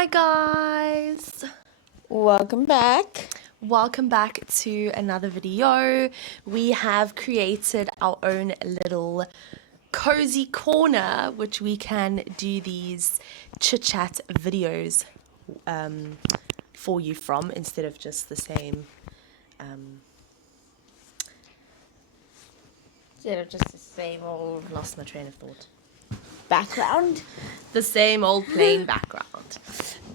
Hi guys! Welcome back. Welcome back to another video. We have created our own little cozy corner which we can do these chit chat videos for you from instead of just the same Instead of just the same old lost my train of thought. background. The same old plain background.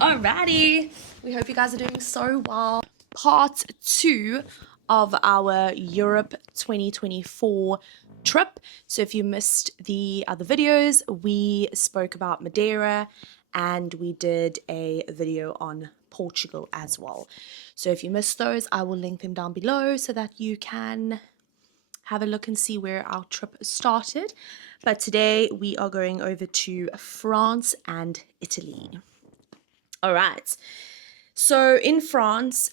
Alrighty, we hope you guys are doing so well. Part 2 of our Europe 2024 trip. So if you missed the other videos, we spoke about Madeira and we did a video on Portugal as well. So if you missed those, I will link them down below so that you can have a look and see where our trip started. But today we are going over to France and Italy. All right. So in France,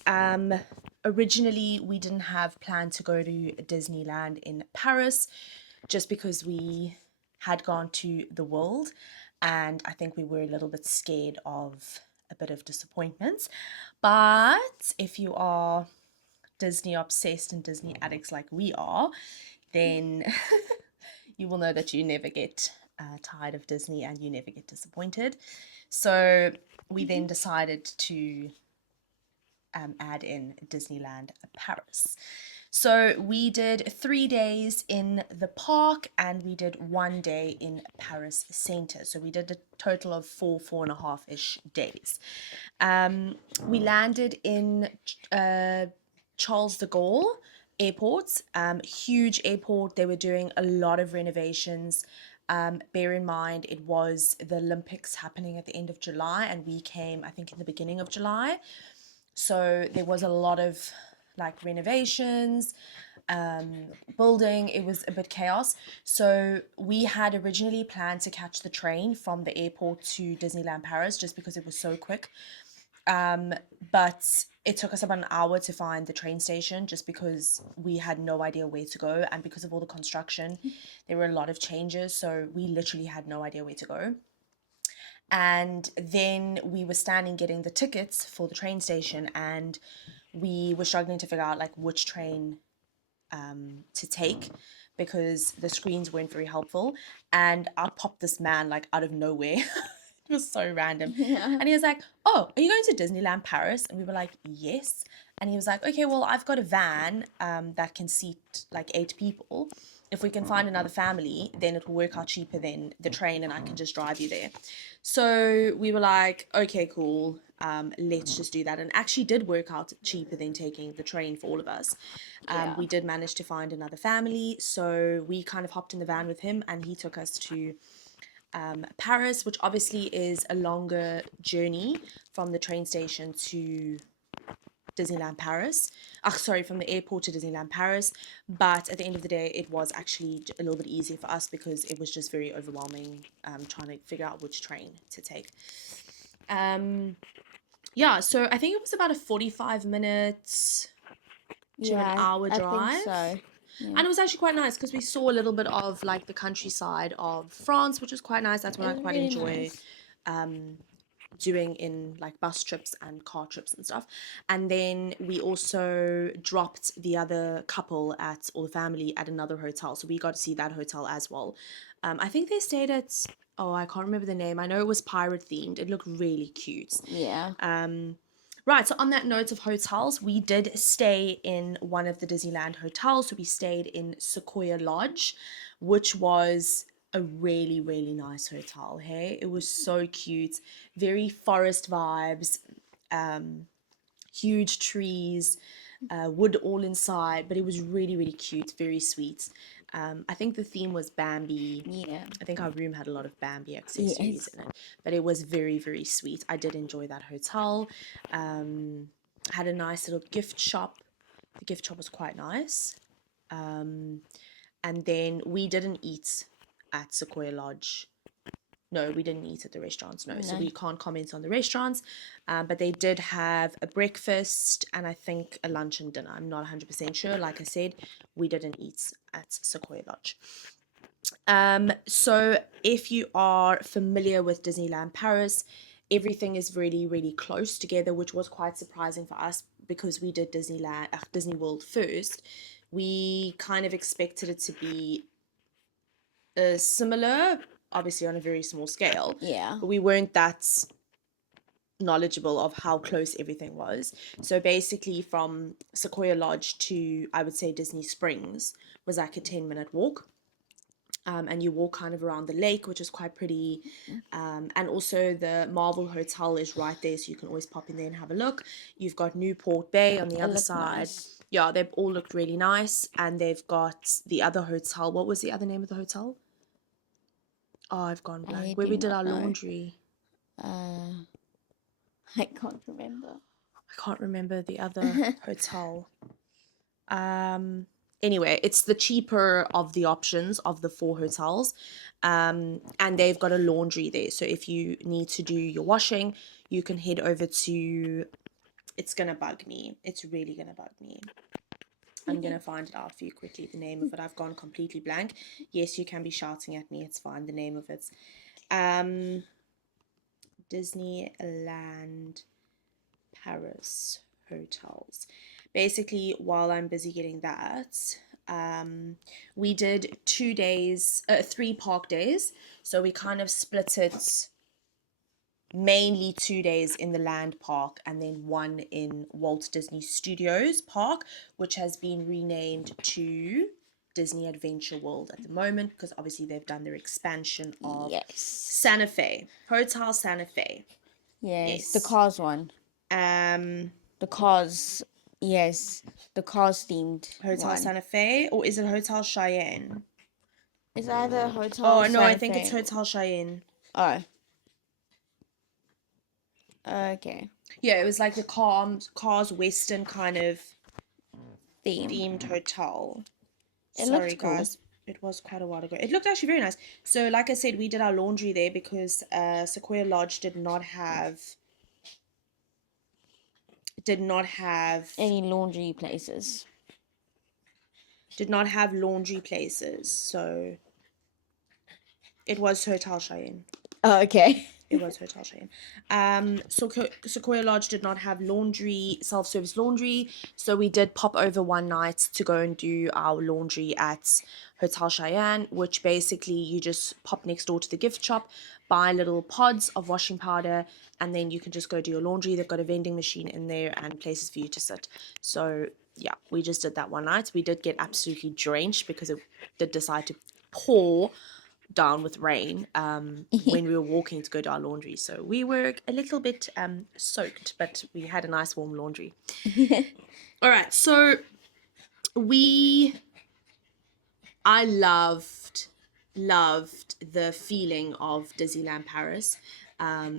originally we didn't have planned to go to Disneyland in Paris just because we had gone to the world and I think we were a little bit scared of a bit of disappointments. But if you are Disney obsessed and Disney addicts like we are, then you will know that you never get tired of Disney and you never get disappointed. So we then decided to add in Disneyland Paris. So we did 3 days in the park and we did 1 day in Paris Center. So we did a total of 4.5-ish days. We landed in Charles de Gaulle airport, huge airport. They were doing a lot of renovations. Bear in mind it was the Olympics happening at the end of July and we came I think in the beginning of July, so there was a lot of like renovations, building. It was a bit chaos. So we had originally planned to catch the train from the airport to Disneyland Paris just because it was so quick. But it took us about an hour to find the train station just because we had no idea where to go, and because of all the construction there were a lot of changes, so we literally had no idea where to go. And then we were standing getting the tickets for the train station and we were struggling to figure out like which train to take because the screens weren't very helpful. And out popped this man like out of nowhere. It was so random. Yeah. And he was like, "Oh, are you going to Disneyland Paris?" And we were like, "Yes." And he was like, "Okay, well, I've got a van that can seat like 8 people. If we can find another family, then it will work out cheaper than the train and I can just drive you there." So we were like, "Okay, cool. Let's just do that." And actually did work out cheaper than taking the train for all of us. Yeah. We did manage to find another family. So we kind of hopped in the van with him and he took us to Paris, which obviously is a longer journey from the train station to Disneyland Paris. From the airport to Disneyland Paris. But at the end of the day, it was actually a little bit easier for us because it was just very overwhelming trying to figure out which train to take. Yeah, so I think it was about a 45 minutes to an hour drive. I think so. Yeah. And it was actually quite nice because we saw a little bit of like the countryside of France, which was quite nice. That's what I quite really enjoy nice. doing in like bus trips and car trips and stuff. And then we also dropped the other couple or the family at another hotel, so we got to see that hotel as well. I think they stayed at, I can't remember the name. I know it was pirate themed. It looked really cute. Yeah. Right, so on that note of hotels, we did stay in one of the Disneyland hotels. So we stayed in Sequoia Lodge, which was a really, really nice hotel. Hey, it was so cute, very forest vibes, huge trees, wood all inside, but it was really, really cute, very sweet. I think the theme was Bambi. Yeah. I think our room had a lot of Bambi accessories in it, but it was very, very sweet. I did enjoy that hotel. Had a nice little gift shop. The gift shop was quite nice. And then we didn't eat at Sequoia Lodge. No, we didn't eat at the restaurants, no. So we can't comment on the restaurants. But they did have a breakfast and I think a lunch and dinner. I'm not 100% sure. Like I said, we didn't eat at Sequoia Lodge. So if you are familiar with Disneyland Paris, everything is really, really close together, which was quite surprising for us because we did Disney World first. We kind of expected it to be similar, obviously on a very small scale. Yeah. But we weren't that knowledgeable of how close everything was. So basically from Sequoia Lodge to, I would say, Disney Springs was like a 10-minute walk. And you walk kind of around the lake, which is quite pretty. And also the Marvel Hotel is right there, so you can always pop in there and have a look. You've got Newport Bay on the other looked side. nice. Yeah, they've all looked really nice. And they've got the other hotel. What was the other name of the hotel? Oh, I've gone blank. Where we did our laundry. I can't remember. I can't remember the other hotel. Anyway, it's the cheaper of the options of the 4 hotels. And they've got a laundry there. So if you need to do your washing, you can head over to... It's going to bug me. It's really going to bug me. I'm going to find it out for you quickly, the name of it. I've gone completely blank. Yes, you can be shouting at me. It's fine. The name of it's Disneyland Paris hotels. Basically, while I'm busy getting that, we did 3 park days. So we kind of split it mainly 2 days in the land park and then 1 in Walt Disney Studios Park, which has been renamed to Disney Adventure World at the moment because obviously they've done their expansion of Santa Fe, Hotel Santa Fe. Yes, the Cars one. The Cars, yes, the Cars themed Hotel one. Santa Fe, or is it Hotel Cheyenne? It's either Hotel Oh, no, Santa I think Fe. it's Hotel Cheyenne. Oh. Okay. Yeah, it was like the Cars Western kind of themed hotel. Sorry, cool. guys. It was quite a while ago. It looked actually very nice. So, like I said, we did our laundry there because Sequoia Lodge did not have any laundry places. Did not have laundry places. So, it was Hotel Cheyenne. Oh, okay. It was Hotel Cheyenne. So Sequoia Lodge did not have self-service laundry. So we did pop over one night to go and do our laundry at Hotel Cheyenne, which basically you just pop next door to the gift shop, buy little pods of washing powder, and then you can just go do your laundry. They've got a vending machine in there and places for you to sit. So yeah, we just did that one night. We did get absolutely drenched because it did decide to pour down with rain when we were walking to go to our laundry, so we were a little bit soaked, but we had a nice warm laundry. All right, so I loved the feeling of Disneyland Paris.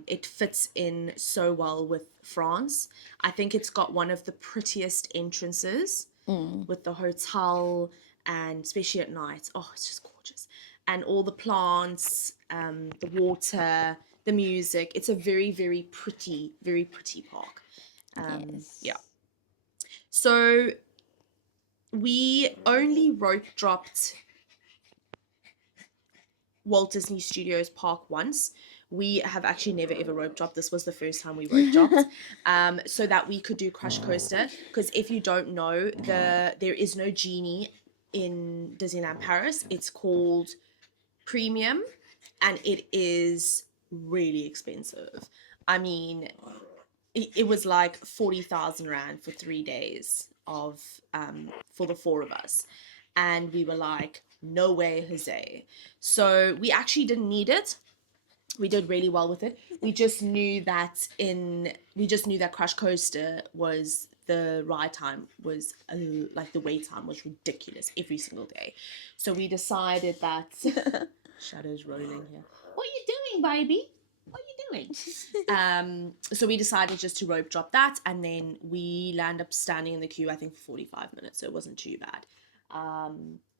It fits in so well with France. I think it's got one of the prettiest entrances with the hotel, and especially at night, oh, it's just gorgeous. And all the plants, the water, the music. It's a very, very pretty park. Yeah. So we only rope dropped Walt Disney Studios Park once. We have actually never ever rope dropped. This was the first time we rope dropped, so that we could do Crush Coaster. Because if you don't know, there is no genie in Disneyland Paris. It's called Premium, and it is really expensive. I mean, it was like 40,000 rand for 3 days of for the 4 of us, and we were like, no way, Jose. So we actually didn't need it. We did really well with it. We just knew that Crush Coaster was the ride time was like the wait time was ridiculous every single day. So we decided that shadows rolling here. What are you doing, baby? What are you doing? So we decided just to rope drop that, and then we land up standing in the queue, I think, for 45 minutes, so it wasn't too bad.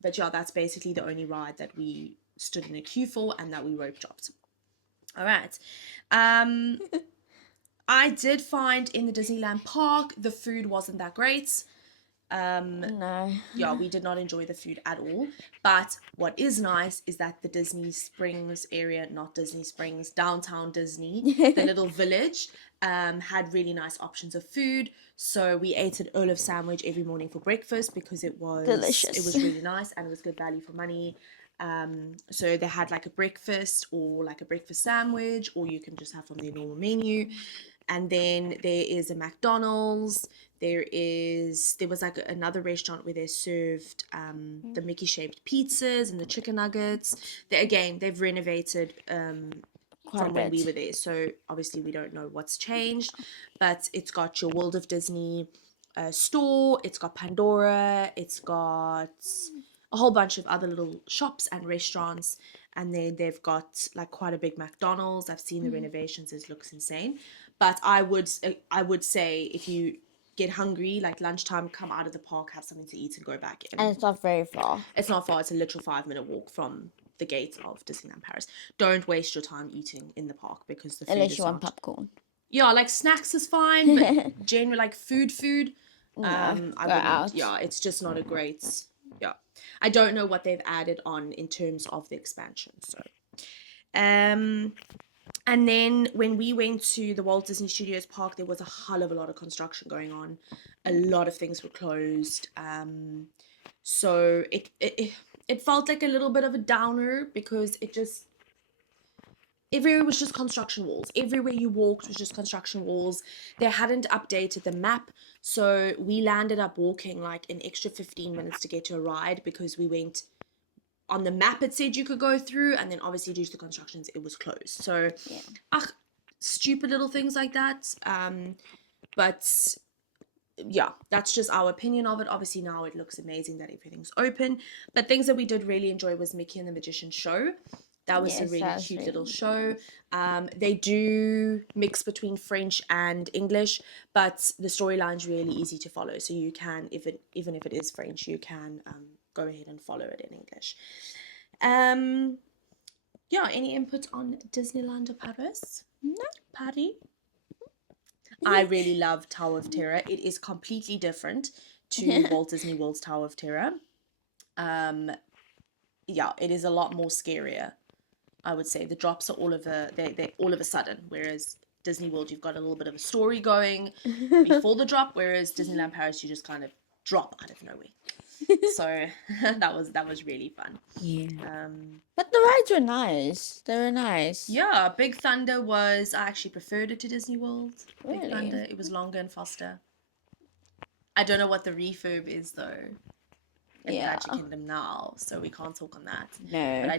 But yeah, that's basically the only ride that we stood in a queue for and that we rope dropped. All right. I did find in the Disneyland park, the food wasn't that great. No. Yeah, we did not enjoy the food at all. But what is nice is that the Disney Springs area, not Disney Springs, downtown Disney, the little village, had really nice options of food. So we ate an olive sandwich every morning for breakfast because it was Delicious. really nice and it was good value for money. So they had like a breakfast or like a breakfast sandwich, or you can just have from their normal menu. And then there is a McDonald's. There was like another restaurant where they served the Mickey shaped pizzas and the chicken nuggets. They've renovated Quite a from when we bit. were there, so obviously we don't know what's changed, but it's got your World of Disney store, it's got Pandora, it's got a whole bunch of other little shops and restaurants, and then they've got like quite a big McDonald's. I've seen the renovations, it looks insane. But I would say if you get hungry, like lunchtime, come out of the park, have something to eat, and go back in. And it's not very far. It's not far. It's a literal 5-minute walk from the gates of Disneyland Paris. Don't waste your time eating in the park because the food Unless is you want not. popcorn. Yeah, like snacks is fine, but generally like food. No, I go wouldn't. out. Yeah, it's just not a great. Yeah, I don't know what they've added on in terms of the expansion. So, and then when we went to the Walt Disney Studios Park, there was a hell of a lot of construction going on. A lot of things were closed. So it felt like a little bit of a downer because everywhere was just construction walls. Everywhere you walked was just construction walls. They hadn't updated the map, so we landed up walking like an extra 15 minutes to get to a ride because we went on the map. It said you could go through, and then obviously due to the constructions it was closed. So stupid little things like that. But yeah, that's just our opinion of it. Obviously now it looks amazing that everything's open, but things that we did really enjoy was Mickey and the Magician Show. That was a really cute little show. They do mix between French and English, but the storyline's really easy to follow, so you can, even if it is French, you can go ahead and follow it in English. Yeah, any input on Disneyland or Paris? No. Paris? I really love Tower of Terror. It is completely different to Walt Disney World's Tower of Terror. Yeah, it is a lot more scarier. I would say the drops are they're all of a sudden, whereas Disney World you've got a little bit of a story going before the drop, whereas Disneyland Paris you just kind of drop out of nowhere. So that was really fun. Yeah. But the rides were nice. They were nice. Yeah, Big Thunder I actually preferred it to Disney World. Really? Big Thunder, it was longer and faster. I don't know what the refurb is though in Magic Kingdom now, so we can't talk on that. No. But I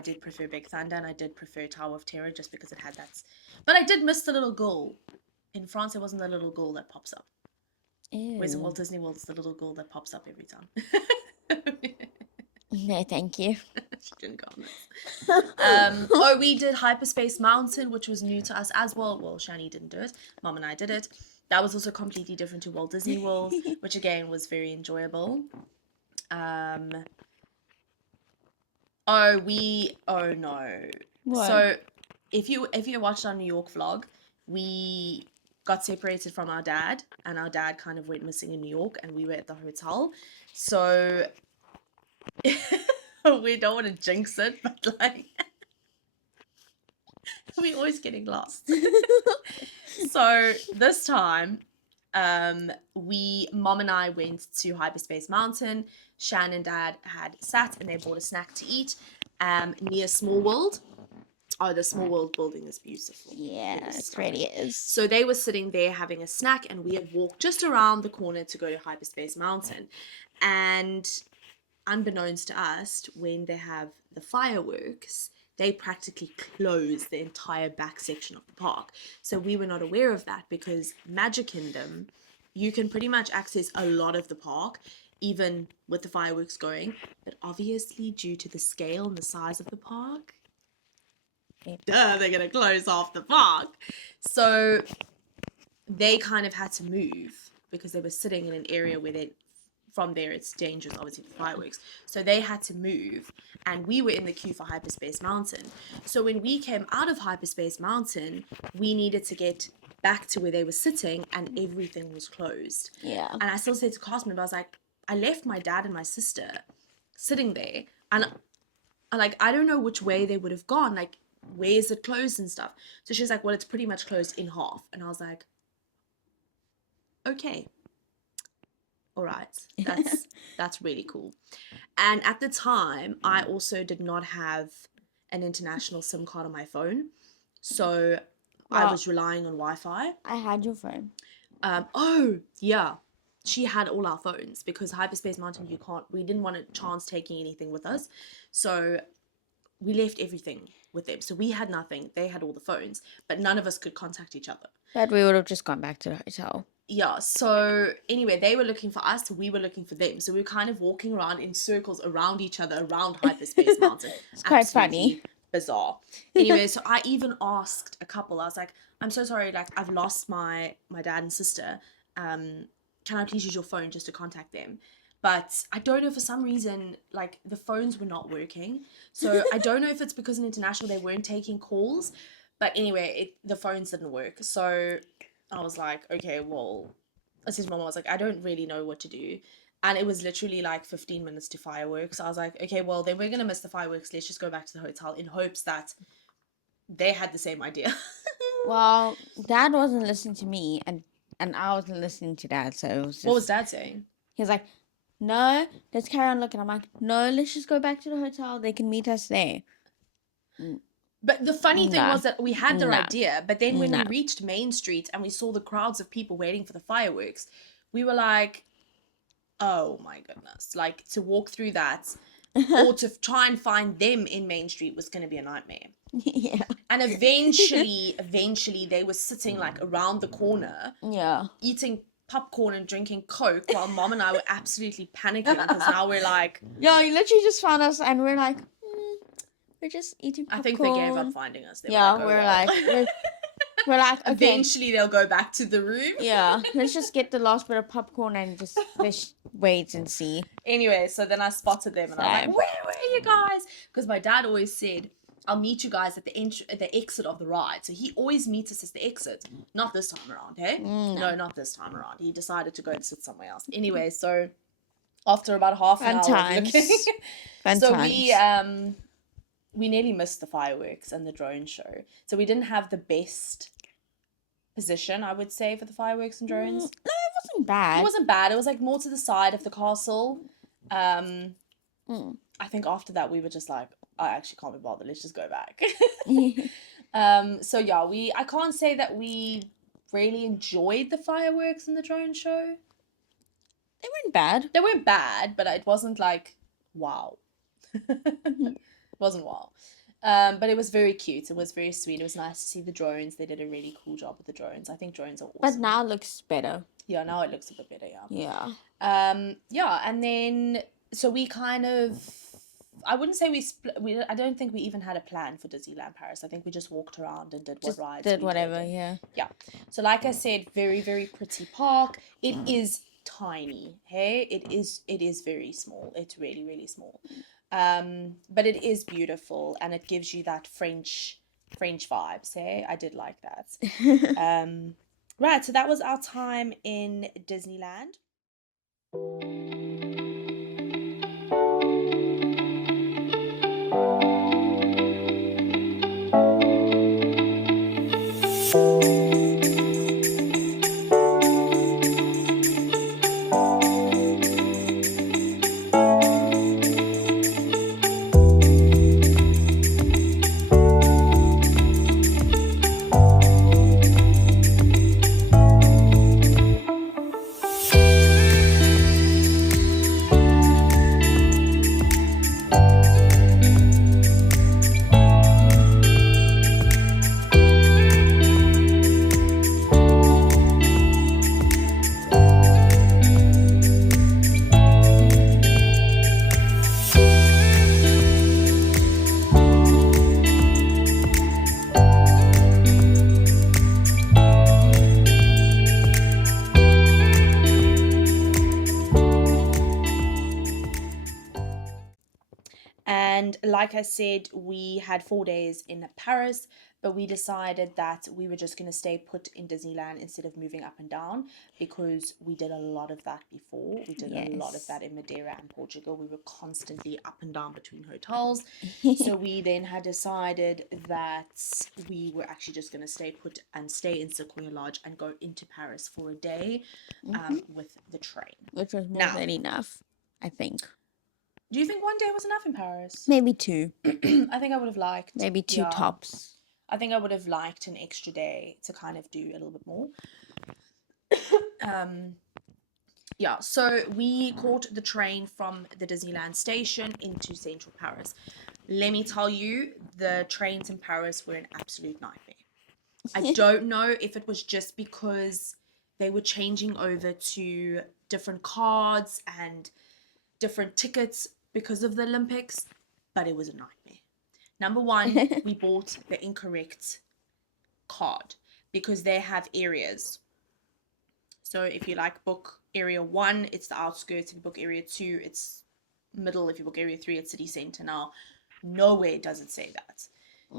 did prefer Big Thunder, and I did prefer Tower of Terror just because it had that. But I did miss the little girl. In France, there wasn't the little girl that pops up. Ew. Whereas in Walt Disney World, it's the little girl that pops up every time. No, thank you. She didn't go on this. We did Hyperspace Mountain, which was new to us as well. Well, Shani didn't do it. Mom and I did it. That was also completely different to Walt Disney World, which again was very enjoyable. Oh no. What? So if you watched our New York vlog, we got separated from our dad, and our dad kind of went missing in New York, and we were at the hotel. So we don't want to jinx it, but like we're always getting lost. So this time, Mom and I went to Hyperspace Mountain. Shan and Dad had sat and they bought a snack to eat near Small World. Oh, the Small World building is beautiful. Yeah, it really is. So they were sitting there having a snack, and we had walked just around the corner to go to Hyperspace Mountain. And unbeknownst to us, when they have the fireworks, they practically close the entire back section of the park. So we were not aware of that because Magic Kingdom, you can pretty much access a lot of the park, even with the fireworks going. But obviously, due to the scale and the size of the park, they're going to close off the park. So they kind of had to move because they were sitting in an area where from there it's dangerous obviously for fireworks, so they had to move, and we were in the queue for Hyperspace Mountain. So when we came out of Hyperspace Mountain, we needed to get back to where they were sitting and everything was closed. Yeah. And I still said to cast member, I was like, I left my dad and my sister sitting there, and like, I don't know which way they would have gone. Like, where is it closed and stuff? So she's like, well, it's pretty much closed in half. And I was like, okay, all right, that's really cool. And at the time, I also did not have an international SIM card on my phone, so I was relying on Wi-Fi. I had your phone. Oh yeah, she had all our phones, because Hyperspace Mountain, we didn't want a chance taking anything with us, so we left everything with them. So we had nothing, they had all the phones, but none of us could contact each other. But we would have just gone back to the hotel. Yeah, so anyway, they were looking for us, we were looking for them. So we were kind of walking around in circles around each other, around Hyperspace Mountain. It's quite funny. Bizarre. Anyway, so I even asked a couple, I was like, I'm so sorry, like, I've lost my dad and sister. Can I please use your phone just to contact them? But I don't know, for some reason, like, the phones were not working. So I don't know if it's because in international they weren't taking calls. But anyway, the phones didn't work. So I was like, okay, well, I said to Mom, I was like, I don't really know what to do. And it was literally like 15 minutes to fireworks. I was like, okay, well, then we're going to miss the fireworks. Let's just go back to the hotel, in hopes that they had the same idea. Well, Dad wasn't listening to me, and I wasn't listening to Dad, so it was just... What was Dad saying? He was like, no, let's carry on looking. I'm like, no, let's just go back to the hotel. They can meet us there. But the funny thing was that we had their No. idea, but then when No. we reached Main Street and we saw the crowds of people waiting for the fireworks, we were like, oh my goodness. Like, to walk through that or to try and find them in Main Street was going to be a nightmare. Yeah. And eventually they were sitting like around the corner, Yeah. eating popcorn and drinking Coke, while Mom and I were absolutely panicking, because now we're like, Yeah, you literally just found us, and we're like, we're just eating popcorn. I think they gave up finding us. They Yeah, were like, oh, we're well. like, we're like, okay. Eventually they'll go back to the room. Yeah, let's just get the last bit of popcorn and just wait and see. Anyway, so then I spotted them and I was Same. like, where are you guys? Because my dad always said, I'll meet you guys at the exit of the ride. So he always meets us at the exit. Not this time around, hey? No, not this time around. He decided to go and sit somewhere else. Anyway, so after about half an hour of looking, we nearly missed the fireworks and the drone show. So we didn't have the best position, I would say, for the fireworks and drones. No, it wasn't bad. It wasn't bad. It was like more to the side of the castle. I think after that we were just like, I actually can't be bothered. Let's just go back. So yeah, I can't say that we really enjoyed the fireworks and the drone show. They weren't bad. They weren't bad, but it wasn't like, wow. It wasn't wow. But it was very cute. It was very sweet. It was nice to see the drones. They did a really cool job with the drones. I think drones are awesome. But now it looks better. Yeah, now it looks a bit better, yeah. Yeah. Yeah, and then, so we kind of, I wouldn't say I don't think we even had a plan for Disneyland Paris. I think we just walked around and did what rides. Did whatever, yeah. Yeah. So like I said, very, very pretty park. It is tiny, hey? It is very small. It's really, really small. But it is beautiful, and it gives you that French vibes, hey? I did like that. Right, so that was our time in Disneyland. And like I said, we had 4 days in Paris, But we decided that we were just going to stay put in Disneyland instead of moving up and down, because we did a lot of that before. We did a lot of Yes. that in Madeira and Portugal. We were constantly up and down between hotels. So we then had decided that we were actually just going to stay put and stay in Sequoia Lodge and go into Paris for a day with the train. Which was more Now, than enough, I think. do you think one day was enough in Paris? Maybe 2. I think I would have liked. Maybe 2 yeah, tops. I think I would have liked an extra day to kind of do a little bit more. Yeah, so we caught the train from the Disneyland station into central Paris. Let me tell you, the trains in Paris were an absolute nightmare. I don't know if it was just because they were changing over to different cards and different tickets because of the Olympics, but it was a nightmare. Number one, we bought the incorrect card because they have areas. So if you like book area 1, it's the outskirts. If you book area 2, it's middle. If you book area 3, it's city center. Now, nowhere does it say that.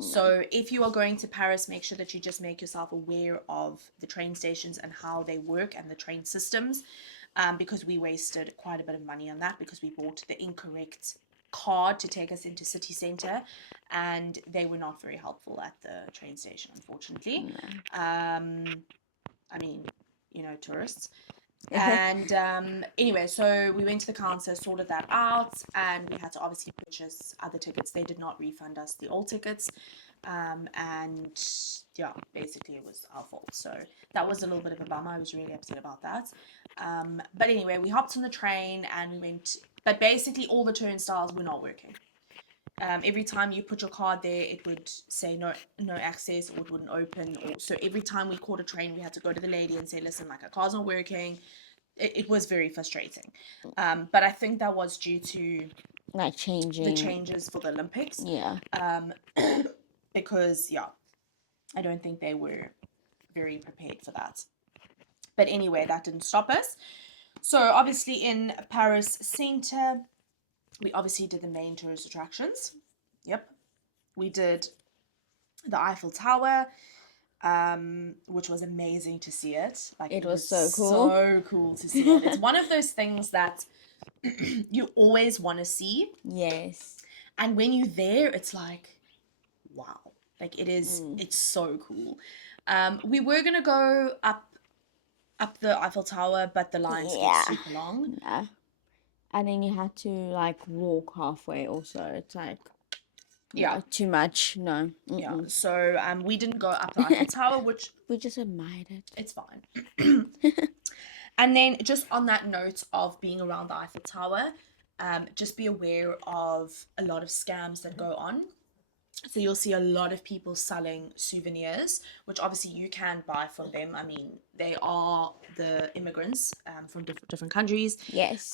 So if you are going to Paris, make sure that you just make yourself aware of the train stations and how they work and the train systems, because we wasted quite a bit of money on that because we bought the incorrect card to take us into city center, and they were not very helpful at the train station, unfortunately. I mean, you know, tourists. And anyway, so we went to the counter, sorted that out, and we had to obviously purchase other tickets. They did not refund us the old tickets, and yeah, basically it was our fault. So that was a little bit of a bummer. I was really upset about that. But anyway, we hopped on the train and we went, but basically all the turnstiles were not working. Every time you put your card there, it would say no access, or it wouldn't open. Or so every time we caught a train, we had to go to the lady and say, listen, like, our card's not working. It was very frustrating. But I think that was due to Like changing. the changes for the Olympics. Yeah. Because, yeah, I don't think they were very prepared for that. But anyway, that didn't stop us. So obviously in Paris Center, we obviously did the main tourist attractions. Yep. We did the Eiffel Tower, which was amazing to see it. Like, it was so cool. So cool to see it. It's one of those things that you always want to see. Yes. And when you're there, it's like, wow. Like, it is, it's so cool. We were going to go up the Eiffel Tower, but the lines get super long. Yeah. And then you had to like walk halfway also. It's like, yeah, too much. No. Yeah. So we didn't go up the Eiffel Tower, which we just admired it. It's fine. And then just on that note of being around the Eiffel Tower, just be aware of a lot of scams that go on. So you'll see a lot of people selling souvenirs, which obviously you can buy from them. I mean, they are the immigrants from different countries. Yes.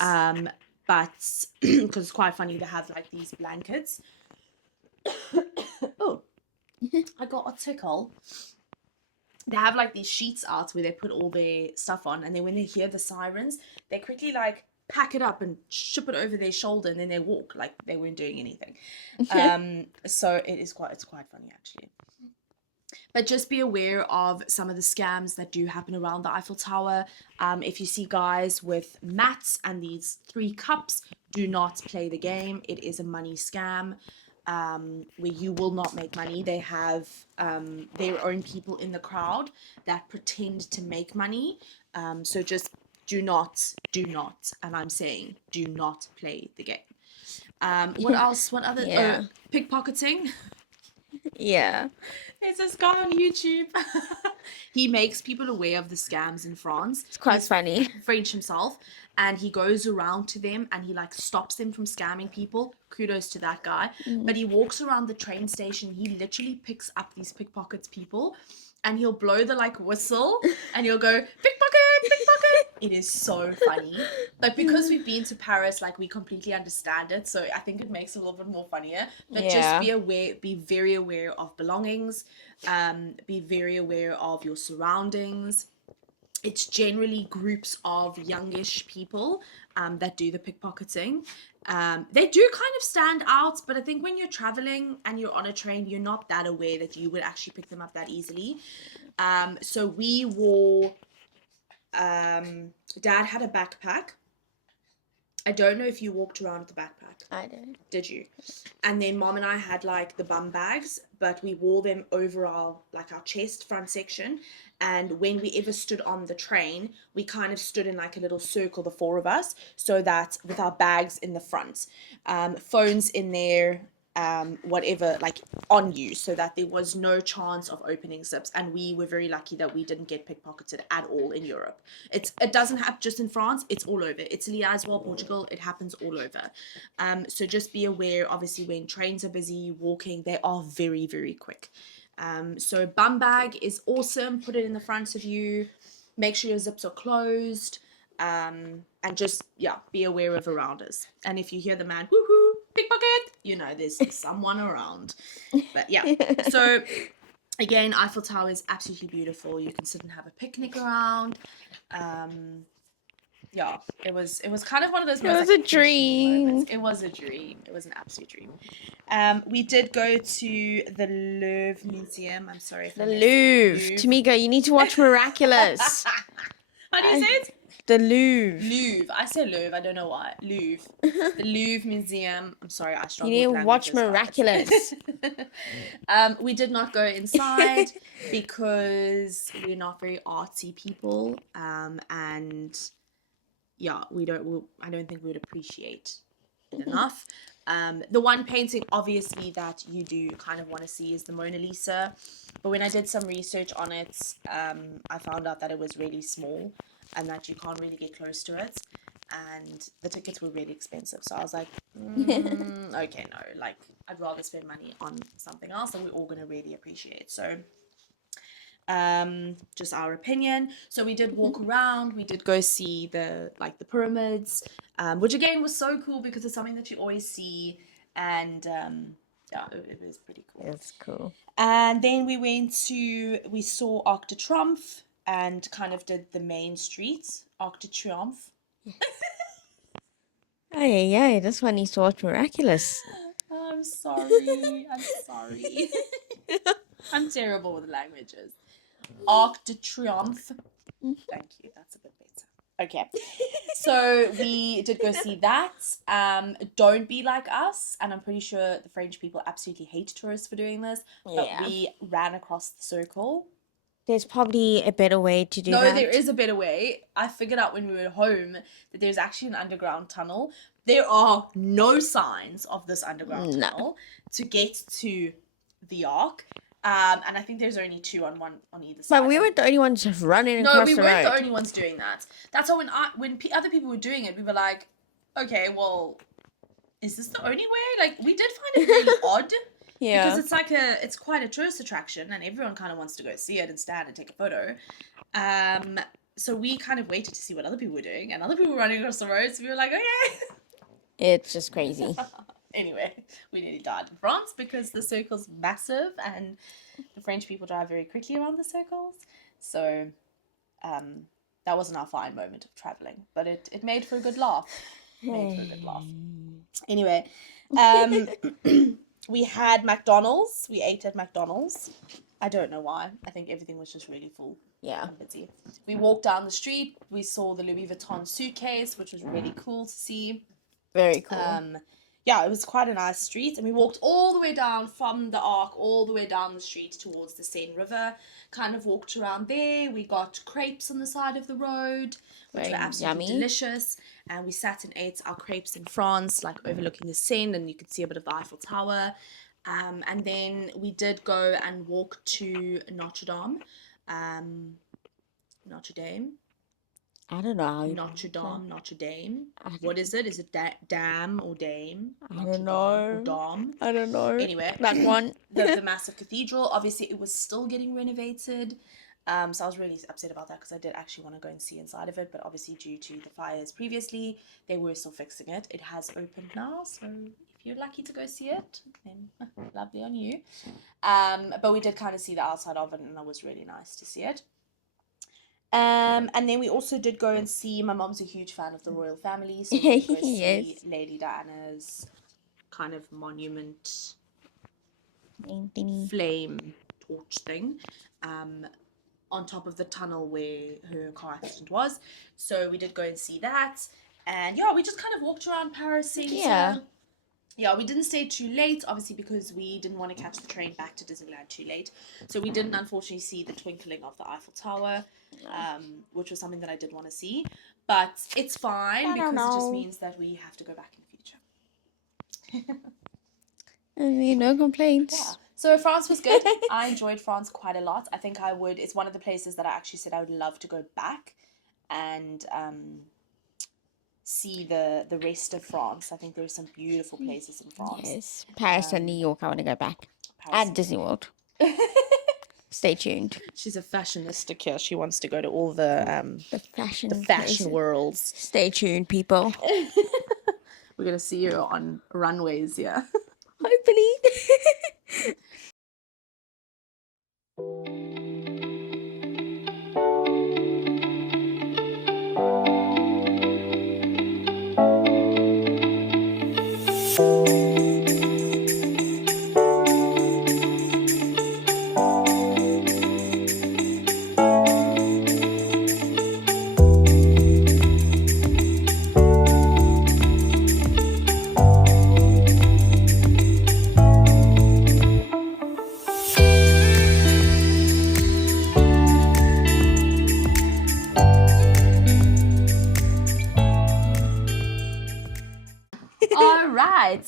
But because it's quite funny to have like these blankets. Oh, I got a tickle. They have like these sheets out where they put all their stuff on, and then when they hear the sirens, they quickly like pack it up and ship it over their shoulder, and then they walk like they weren't doing anything. So it's quite funny actually. But just be aware of some of the scams that do happen around the Eiffel Tower. If you see guys with mats and these 3 cups, do not play the game. It is a money scam. Where you will not make money. They have their own people in the crowd that pretend to make money. So just do not, and I'm saying do not play the game. What else? What other? Pickpocketing. Yeah. There's this guy on YouTube. He makes people aware of the scams in France. It's quite funny. French himself, and he goes around to them and he like stops them from scamming people. Kudos to that guy. But he walks around the train station. He literally picks up these pickpockets people, and he'll blow the like whistle, and he'll go pickpocket, pickpocket. It is so funny. But because we've been to Paris, like we completely understand it. So I think it makes it a little bit more funnier. But just be aware, be very aware of belongings. Be very aware of your surroundings. It's generally groups of youngish people that do the pickpocketing. They do kind of stand out, but I think when you're traveling and you're on a train, you're not that aware that you would actually pick them up that easily. So we wore, Dad had a backpack. I don't know if you walked around with the backpack. I did. Did you? And then Mom and I had like the bum bags, but we wore them over our chest front section. And when we ever stood on the train, we kind of stood in like a little circle, the four of us, so that with our bags in the front, phones in there, whatever, like on you, so that there was no chance of opening zips. And we were very lucky that we didn't get pickpocketed at all in Europe. It doesn't happen just in France, it's all over. Italy as well, Portugal, it happens all over. So just be aware, obviously, when trains are busy, walking, they are very, very quick. So bum bag is awesome. Put it in the front of you. Make sure your zips are closed. And just, be aware of around us. And if you hear the man, woohoo, pickpocket, you know there's someone around. But yeah, so again, Eiffel Tower is absolutely beautiful. You can sit and have a picnic around. Yeah, it was kind of one of those. It was a dream. Moments. It was a dream. It was an absolute dream. We did go to the Louvre Museum. I'm sorry if the Louvre. Tamika, you need to watch Miraculous. How do you say it? The Louvre. Louvre. I say Louvre. I don't know why. Louvre. The Louvre Museum. I'm sorry, I struggle. You need with to watch languages, Miraculous. We did not go inside because we're not very artsy people. And yeah, I don't think we would appreciate it enough. The one painting, obviously, that you do kind of want to see is the Mona Lisa. But when I did some research on it, I found out that it was really small and that you can't really get close to it. And the tickets were really expensive. So I was like, okay, no, like, I'd rather spend money on something else that we're all going to really appreciate. So just our opinion. So we did walk around, we did go see the pyramids, which again was so cool because it's something that you always see. And it was pretty cool. It's cool. And then we saw Arc de Triomphe and kind of did the main streets, Arc de Triomphe. Yeah, this one needs to watch Miraculous. I'm sorry. I'm terrible with languages. Arc de Triomphe. Thank you. That's a bit better. Okay. So we did go see that. Don't be like us. And I'm pretty sure the French people absolutely hate tourists for doing this. But we ran across the circle. There's probably a better way to do that. No, there is a better way. I figured out when we were home that there's actually an underground tunnel. There are no signs of this underground tunnel to get to the Arc. And I think there's only two on either side. But we weren't the only ones just running across the road. No, we weren't the only ones doing that. That's how when other people were doing it, we were like, okay, well, is this the only way? Like, we did find it really odd. Yeah. Because it's quite a tourist attraction and everyone kind of wants to go see it and stand and take a photo. So we kind of waited to see what other people were doing and other people were running across the road. So we were like, okay. It's just crazy. Anyway, we nearly died in France because the circle's massive and the French people drive very quickly around the circles. So that wasn't our fine moment of traveling, but it made for a good laugh. Anyway, we had McDonald's. We ate at McDonald's. I don't know why. I think everything was just really full. Yeah. And busy. We walked down the street. We saw the Louis Vuitton suitcase, which was really cool to see. Very cool. Yeah, it was quite a nice street. And we walked all the way down from the Arc, all the way down the street towards the Seine River. Kind of walked around there. We got crepes on the side of the road, which were absolutely delicious. And we sat and ate our crepes in France, like overlooking the Seine, and you could see a bit of the Eiffel Tower. And then we did go and walk to Notre Dame. Notre Dame. I don't know how you Notre Dame. What is it? Is it dam or dame? I don't know. Dame. I don't know. Anyway, that one. the massive cathedral. Obviously, it was still getting renovated. So I was really upset about that because I did actually want to go and see inside of it. But obviously, due to the fires previously, they were still fixing it. It has opened now. So if you're lucky to go see it, then lovely on you. But we did kind of see the outside of it, and it was really nice to see it. And then we also did go and see, my mom's a huge fan of the royal family, so we did go see Yes. Lady Diana's kind of monument Thingy. flame torch thing on top of the tunnel where her car accident was. So we did go and see that. And yeah, we just kind of walked around Paris Center. Yeah, we didn't stay too late, obviously, because we didn't want to catch the train back to Disneyland too late. So we didn't, unfortunately, see the twinkling of the Eiffel Tower, which was something that I did want to see. But it's fine because it just means that we have to go back in the future. No complaints. Yeah. So France was good. I enjoyed France quite a lot. I think I would. It's one of the places that I actually said I would love to go back and see the rest of France. I think there's some beautiful places in France. Yes, Paris and New York. I want to go back. Paris And Disney World. Stay tuned. She's a fashionista here. She wants to go to all the fashion fashion worlds. Stay tuned, people. We're gonna see you on runways, yeah. Hopefully.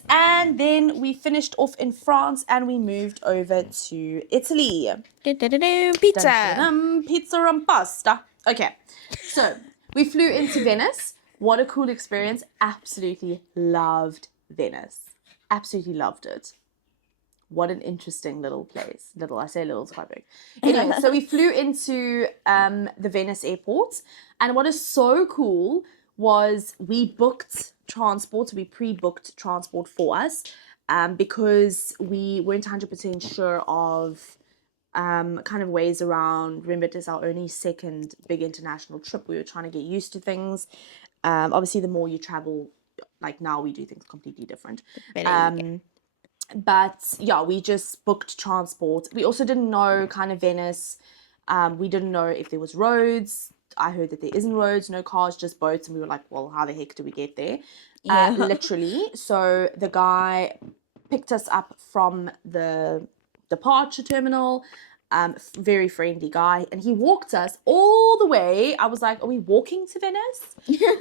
And then we finished off in France and we moved over to Italy. Pizza. Pizza and pasta. Okay, so we flew into Venice. What a cool experience. Absolutely loved Venice. Absolutely loved it. What an interesting little place. Little, I say little, it's quite big. Anyway, so we flew into the Venice airport. And what is so cool was we booked transport. We pre-booked transport for us because we weren't 100% sure of kind of ways around. Remember, it is our only second big international trip. We were trying to get used to things. Obviously, the more you travel, like now we do things completely different. But yeah, we just booked transport. We also didn't know kind of Venice. We didn't know if there was roads. I heard that there isn't roads, no cars, just boats. And we were like, well, how the heck do we get there? Literally. So the guy picked us up from the departure terminal. Very friendly guy. And he walked us all the way. I was like, are we walking to Venice?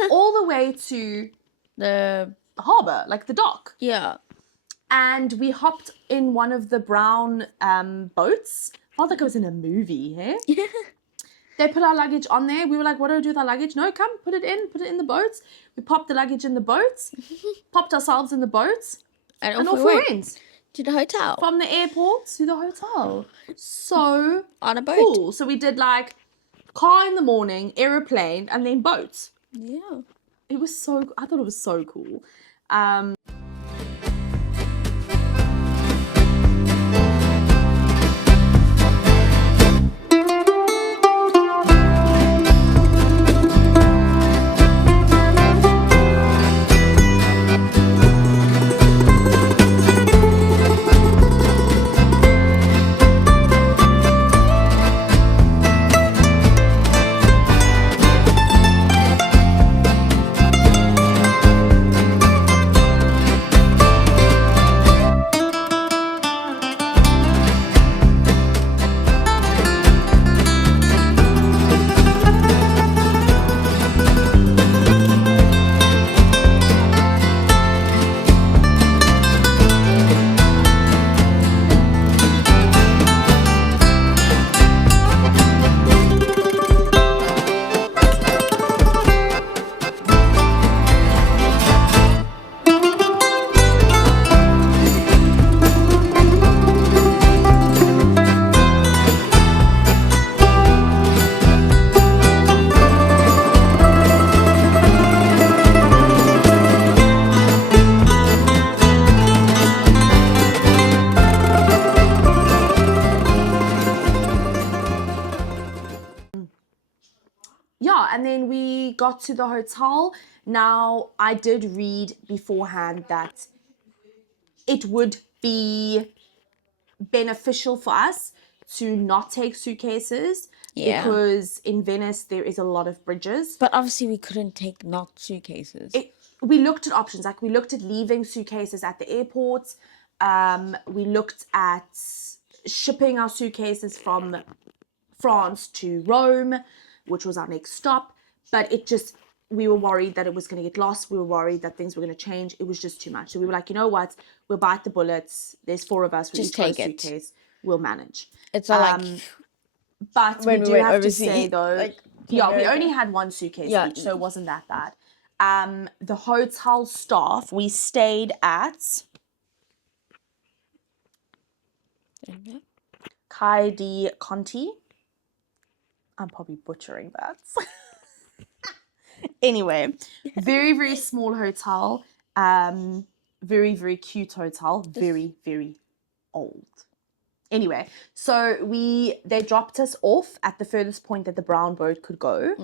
All the way to the harbour, like the dock. Yeah. And we hopped in one of the brown boats. Felt like I was in a movie, hey? They put our luggage on there. We were like, what do I do with our luggage? No, come, put it in the boat. We popped the luggage in the boat, popped ourselves in the boat, and off we went. To the hotel. From the airport to the hotel. So on a boat. Cool. So we did like car in the morning, aeroplane, and then boat. Yeah. It was so, I thought it was so cool. got to the hotel. Now, I did read beforehand that it would be beneficial for us to not take suitcases because in Venice there is a lot of bridges. But obviously we couldn't take not suitcases. We looked at options. Like we looked at leaving suitcases at the airport. We looked at shipping our suitcases from France to Rome, which was our next stop. But we were worried that it was going to get lost. We were worried that things were going to change. It was just too much. So we were like, you know what? We'll bite the bullets. There's 4 of us. We just each take a suitcase. We'll manage. It's not like but when we we do went have to overseas, say though, like, we America. only had 1 suitcase each, so it wasn't that bad. The hotel staff, we stayed at Conti. I'm probably butchering that. Anyway, very, very small hotel. Very, very cute hotel. Very, very old. Anyway, so they dropped us off at the furthest point that the brown boat could go,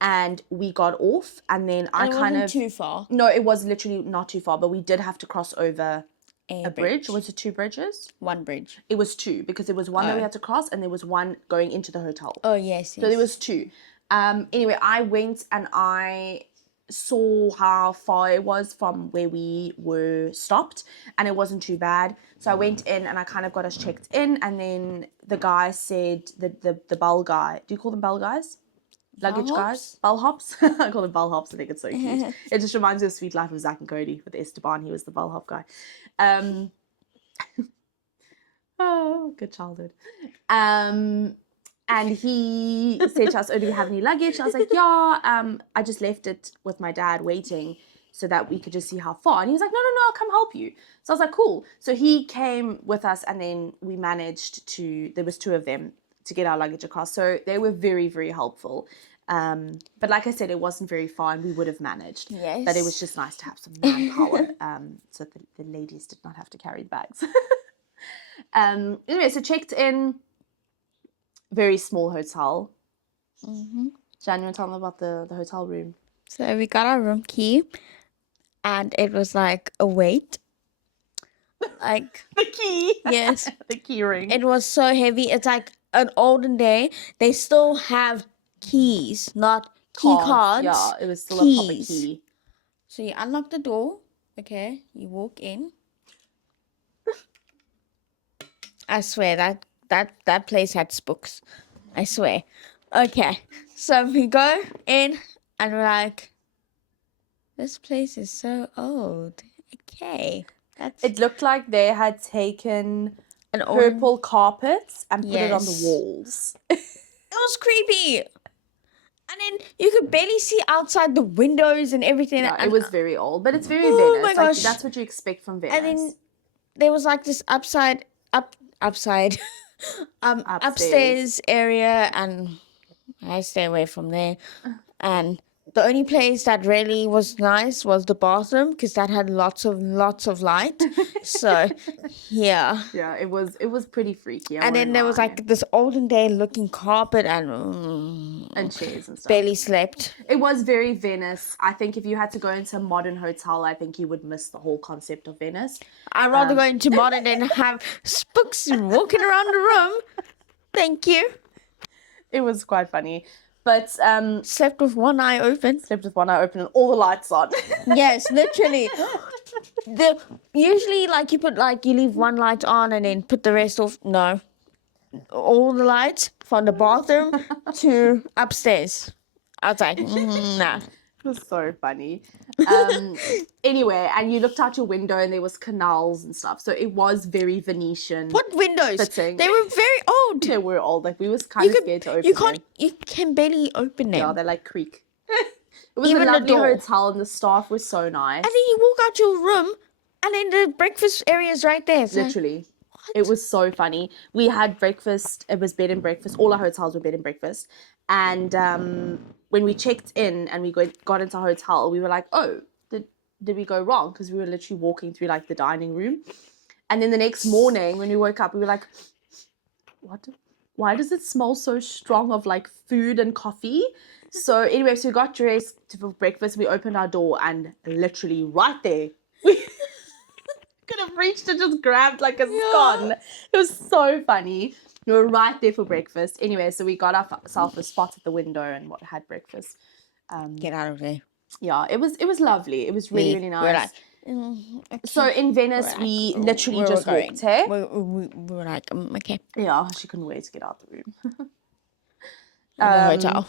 and we got off, and then it wasn't too far. No, it was literally not too far, but we did have to cross over a bridge. Was it 2 bridges? 1 bridge. It was 2 because there was one that we had to cross, and there was one going into the hotel. Oh yes. So there was 2. Anyway, I went and I saw how far it was from where we were stopped, and it wasn't too bad. So I went in and I kind of got us checked in, and then the guy said, the bell guy, do you call them bell guys? Luggage guys? Bellhops? I call them bellhops. I think it's so cute. It just reminds me of Sweet Life of Zack and Cody with Esteban. He was the bellhop guy. Oh, good childhood. And he said to us, oh, do we have any luggage? And I was like, yeah, I just left it with my dad waiting so that we could just see how far. And he was like, no, I'll come help you. So I was like, cool. So he came with us, and then we managed there was 2 of them, to get our luggage across. So they were very, very helpful. But like I said, it wasn't very far, and we would have managed. Yes. But it was just nice to have some manpower, so the ladies did not have to carry the bags. Anyway, so checked in. Very small hotel. Shan, you want to tell them about the hotel room? So we got our room key, and it was like a weight. Like the key. Yes. The key ring. It was so heavy. It's like an olden day. They still have keys, not key cards. Yeah, it was still keys. A proper key. So you unlock the door. Okay, you walk in. I swear that place had spooks. I swear. Okay, so we go in and we're like, this place is so old. Okay. It looked like they had taken purple carpets and put it on the walls. It was creepy. And then you could barely see outside the windows and everything. Yeah, it was very old, but it's very Venice. My gosh. That's what you expect from Venice. And then there was like this upstairs area, and I stay away from there. And the only place that really was nice was the bathroom, because that had lots of light. So yeah, it was pretty freaky. And then there was like this olden day looking carpet and chairs and stuff. Barely slept. It was very Venice. I think if you had to go into a modern hotel, I think you would miss the whole concept of Venice. I'd rather go into modern than have spooks walking around the room. Thank you. It was quite funny. But slept with one eye open. And all the lights on. Yes, literally. Usually like you leave one light on and then put the rest off. No. All the lights from the bathroom to upstairs. I was like, nah. It was so funny. Anyway, and you looked out your window and there was canals and stuff. So it was very Venetian. What windows? Fitting. They were very old. They were old. Like we was kind of scared to open them. You can barely open them. Yeah, they like creak. It was even a lovely hotel and the staff was so nice. And then you walk out your room and then the breakfast area is right there. So literally. It was so funny. We had breakfast. It was bed and breakfast. All our hotels were bed and breakfast. And when we checked in and we got into a hotel, we were like, oh, did we go wrong? Because we were literally walking through like the dining room. And then the next morning when we woke up, we were like, what? Why does it smell so strong of like food and coffee? So anyway, so we got dressed for breakfast. We opened our door and literally right there, we could have reached and just grabbed like a scone. It was so funny. We were right there for breakfast. Anyway, so we got ourselves a spot at the window and had breakfast. Get out of there. Yeah, it was lovely. It was really, really nice. Okay. So in Venice, we literally just walked, hey? We were like, okay. Yeah, she couldn't wait to get out the room. In the hotel.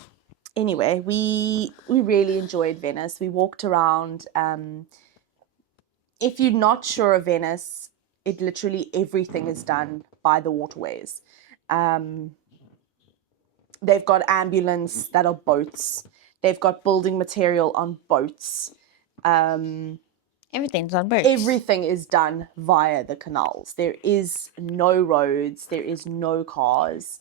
Anyway, we really enjoyed Venice. We walked around. If you're not sure of Venice, it literally everything is done by the waterways. They've got ambulance that are boats. They've got building material on boats. Everything's on boats. Everything is done via the canals. There is no roads. There is no cars.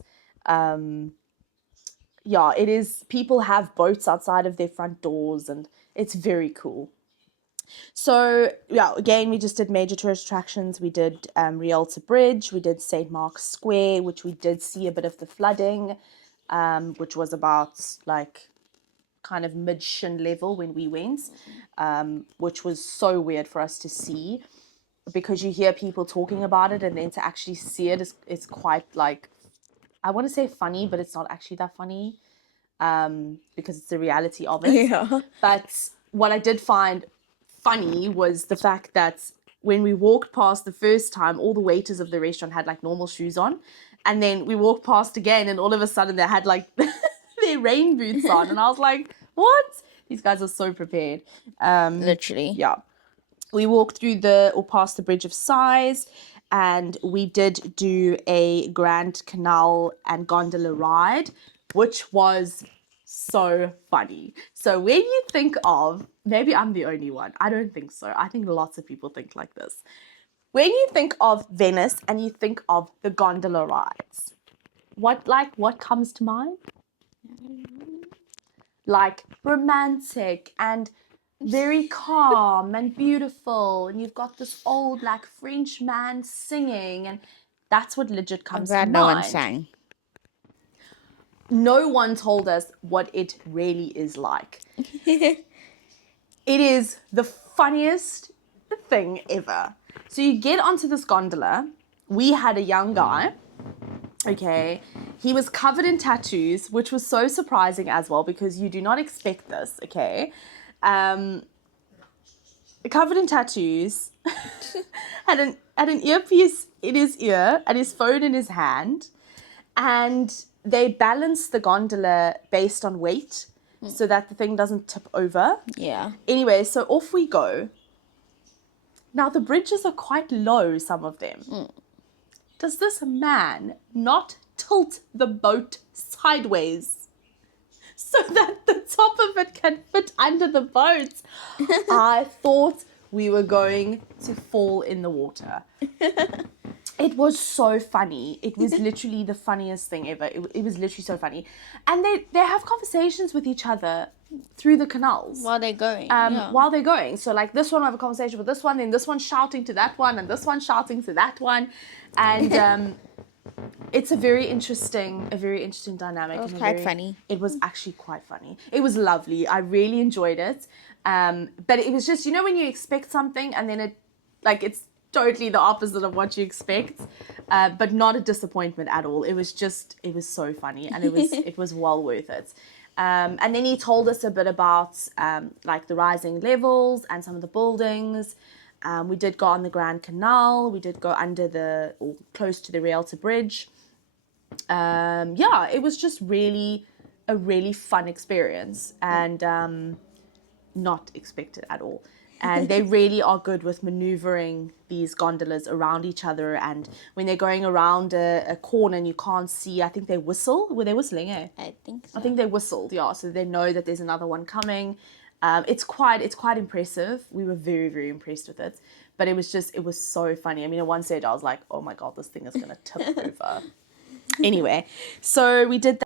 Yeah, it is. People have boats outside of their front doors, and it's very cool. So, yeah, again, we just did major tourist attractions. We did Rialta Bridge. We did St. Mark's Square, which we did see a bit of the flooding, which was about, like, kind of mid-shin level when we went, which was so weird for us to see because you hear people talking about it and then to actually see it is quite, like, I want to say funny, but it's not actually that funny because it's the reality of it. Yeah. But what I did find funny was the fact that when we walked past the first time, all the waiters of the restaurant had like normal shoes on, and then we walked past again and all of a sudden they had like their rain boots on, and I was like, what? These guys are so prepared. Literally. Yeah. We walked through past the Bridge of Sighs, and we did do a Grand Canal and gondola ride, which was so funny. So when you think of, maybe I'm the only one, I don't think so. I think lots of people think like this. When you think of Venice and you think of the gondola rides, what comes to mind? Like romantic and very calm and beautiful, and you've got this old like French man singing, and that's what legit comes to mind. No one sang. No one told us what it really is like. It is the funniest thing ever. So you get onto this gondola. We had a young guy. Okay, he was covered in tattoos, which was so surprising as well because you do not expect this. Okay, covered in tattoos, had an earpiece in his ear and his phone in his hand, and they balance the gondola based on weight so that the thing doesn't tip over. Yeah. Anyway, so off we go. Now the bridges are quite low, some of them. Does this man not tilt the boat sideways so that the top of it can fit under the boat? I thought we were going to fall in the water. It was so funny. It was literally the funniest thing ever. It was literally so funny. And they have conversations with each other through the canals. While they're going. While they're going. So like this one will have a conversation with this one, then this one shouting to that one, and this one shouting to that one. And it's a very interesting dynamic. It was quite funny. It was actually quite funny. It was lovely. I really enjoyed it. But it was just, you know, when you expect something and then it's totally the opposite of what you expect, but not a disappointment at all. It was so funny, and it was well worth it. And then he told us a bit about like the rising levels and some of the buildings. We did go on the Grand Canal. We did go under or close to the Rialta Bridge. It was just a really fun experience, and not expected at all. And they really are good with maneuvering these gondolas around each other. And when they're going around a corner and you can't see, I think they whistle. Were they whistling, eh? I think so. I think they whistled, yeah. So they know that there's another one coming. It's quite impressive. We were very, very impressed with it. But it was so funny. I mean, at one stage I was like, oh my God, this thing is going to tip over. Anyway, so we did that.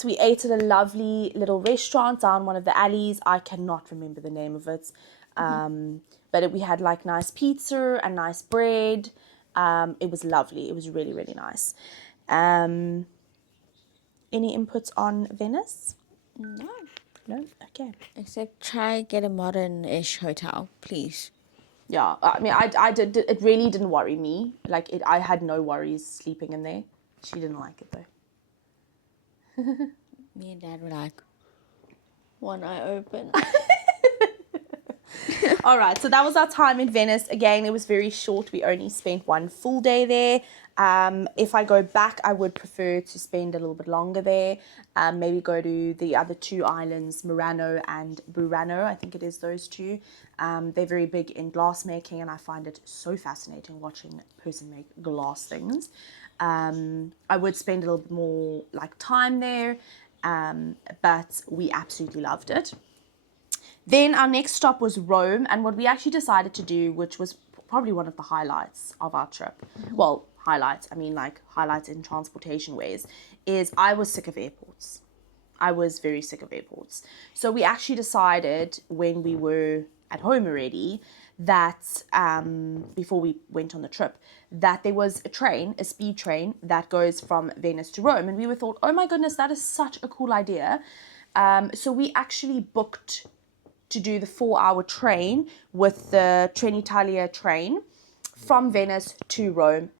that. We ate at a lovely little restaurant down one of the alleys. I cannot remember the name of it. But we had like nice pizza and nice bread. It was lovely. It was really, really nice. Any inputs on Venice? No. No? Okay. Except try get a modern-ish hotel, please. Yeah, I mean, I did. It really didn't worry me. Like, I had no worries sleeping in there. She didn't like it though. Me and Dad were like, one eye open. All right, so that was our time in Venice. Again, it was very short. We only spent one full day there. If I go back, I would prefer to spend a little bit longer there. Maybe go to the other two islands, Murano and Burano. I think it is those two. They're very big in glass making, and I find it so fascinating watching a person make glass things. I would spend a little bit more like time there, but we absolutely loved it. Then our next stop was Rome, and what we actually decided to do, which was probably one of the highlights of our trip, well, highlights, I mean like highlights in transportation ways, is I was sick of airports. I was very sick of airports. So we actually decided when we were at home already that before we went on the trip, that there was a speed train that goes from Venice to Rome. And we were thought, oh my goodness, that is such a cool idea. So we actually booked to do the 4-hour train with the Trenitalia train from Venice to Rome.